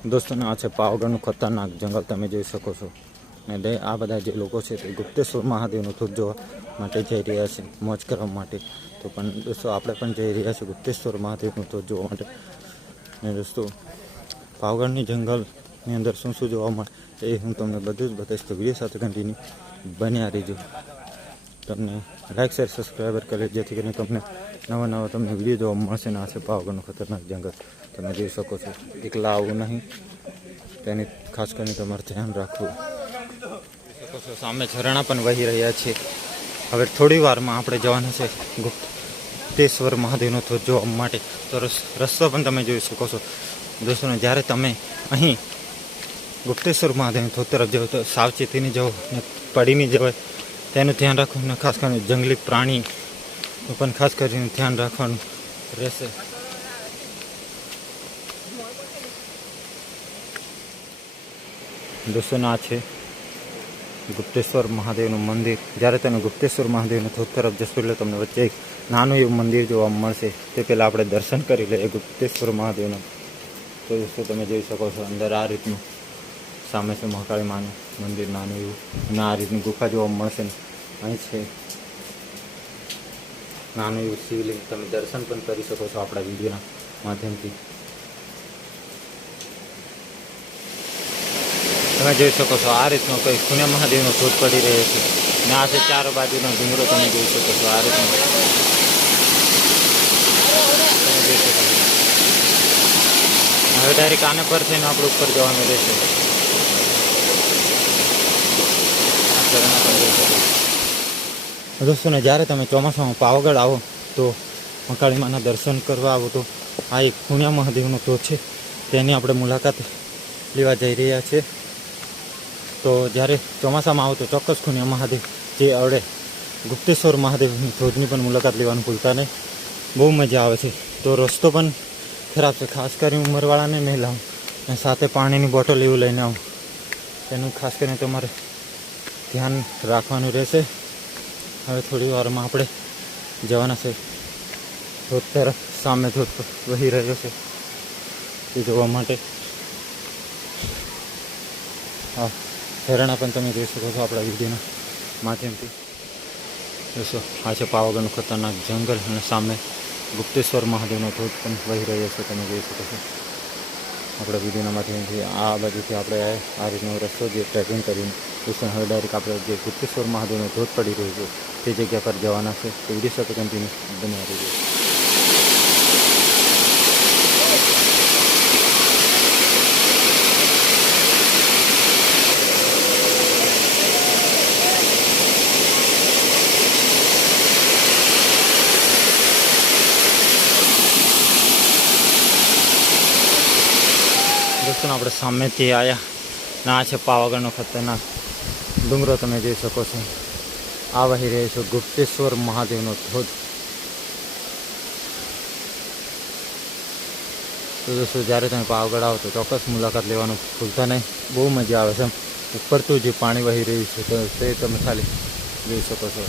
दोस्तों आ है पावागढ़ खतरनाक जंगल तमे जोई सको छो ने आ बधा जे लोको छे ते गुप्तेश्वर महादेवनुं धोध जोवा माटे जई रह्या छे मोज करवा माटे। तो पण दोस्तों आपणे पण जई रह्या छे गुप्तेश्वर महादेवनुं धोध जोवा माटे। ने दोस्तों पावागढ़नी जंगलनी अंदर शुं शुं जोवा मळे ए हुं तमने बधुं ज बतावीश। तो विडियो साथे कन्टिन्यू बन्या रहीजो। तमने लाइक शेर सब्सक्राइबर करे जेथी करीने तमने नवा नवा तमने विडियो जोवा मळशे। आ छे पावागढ़नुं खतरनाक जंगल तमे जोई शको छो। एकला आवुं नहीं तेनी खास करीने तमारे ध्यान राखवुं। शको छो सामे झरણા पण वही रह्या छे। हवे थोड़ी वारमां आपणे जवाना छे गुप्तेश्वर महादेवनो धोध जोवा माटे। तो रस्तो पण तमे जोई शको छो। दोस्तों ज्यारे तमे अहीं गुप्तेश्वर महादेव धोध तरफ जाओ तो सावचेतीनी जाओ ने पड़ी नहीं जवाय तेनुं ध्यान राखो। ने खास करीने जंगली प्राणी पण खास करीने ध्यान राखवानुं रहेशे। दोस्तों आ है गुप्तेश्वर महादेव मंदिर। जयरे तमे गुप्तेश्वर महादेव धोध तरफ जशो एटले तमने वच्चे एक नानुं एवुं मंदिर जोवा मळशे। ते पहेला आपणे दर्शन करी लईए गुप्तेश्वर महादेवना। तो दोस्तों तमे जोई शको छो अंदर आ रीतनुं सामे छे महाकाળી मानुं मंदिर नानुं एवुं अने आ रीतनी गुफा जोवा मळशे। અહીં છે નાનું એવું શિવલિંગ તમે દર્શન પણ કરી શકો છો આપણા વિડીયોના માધ્યમથી। તમે જોઈ શકો છો આ રીતનો કોઈ પુણ્ય મહાદેવનો ધોધ પડી રહ્યો છે ને આ છે ચારો બાજુનો ડુંગરો તમે જોઈ શકો છો। આ રીતનો તમે જોઈ શકો છો। હવે ડાયરેક્ટ આને પર થઈને આપણે ઉપર જવાનું રહેશે। दोस्तों ने जयरे तमे चौमासा में पावागढ़ आओ तो महाकाળી माना दर्शन करवा आओ तो आ एक पुण्य महादेवनो धोध है तेनी आपणे मुलाकात लेवा जई रह्या छे। तो जयरे चौमासा में आओ तो चौक्कस पुण्य महादेव जे आवडे गुप्तेश्वर महादेव धोधनी पण मुलाकात लेवानुं भूलता नहीं। बहु मजा आवे छे। तो रस्तो पण खराब है खास करीने उमरवाळाने महिलाओं ने साथे पाणीनी बोटल एवुं लईने आवो तेनुं खास करीने तमारे ध्यान राखवानुं रहेशे। हवे थोड़ी वार में आपणे जवाना छे धोध तरफ। सामे धोध वही रह्यो छे ते जोवा माटे। हाँ झरણા पण तमे जोई शको छो आपणा विडियोना माध्यमथी। दोस्तों आ छे पावागढ़नुं खतरनाक जंगल अने सामे गुप्तेश्वर महादेवनो धोध पण वही रह्यो छे तमे जोई शको छो आपणा विडियोना माध्यमथी। आ बाजुथी आपणे आ रीतनो रस्तो जे ट्रेकिंग करीने दोस्तों हवे डायरेक्ट आपणे जे गुप्तेश्वर महादेवनो धोध पड़ी रह्यो छे ते जग्या पर जवाना छे। तो विडियो साथे कन्टिन्यू बन्या रहीजो। दोस्तों आपणे सामेथी आया ने आ छे पावागढ़नो खतरनाक डूंगरो तमे जोई शको छो। आ वही रह्यो छे गुप्तेश्वर महादेवनो धोध। तो दोस्तों जयरे तमे पावागढ़ आओ तो चौक्कस मुलाकात लेवानुं भूलता नहीं। बहु मजा आवे छे। उपर तो जे पाणी वही रह्युं छे तो ते तमे खाली जोई शको छो।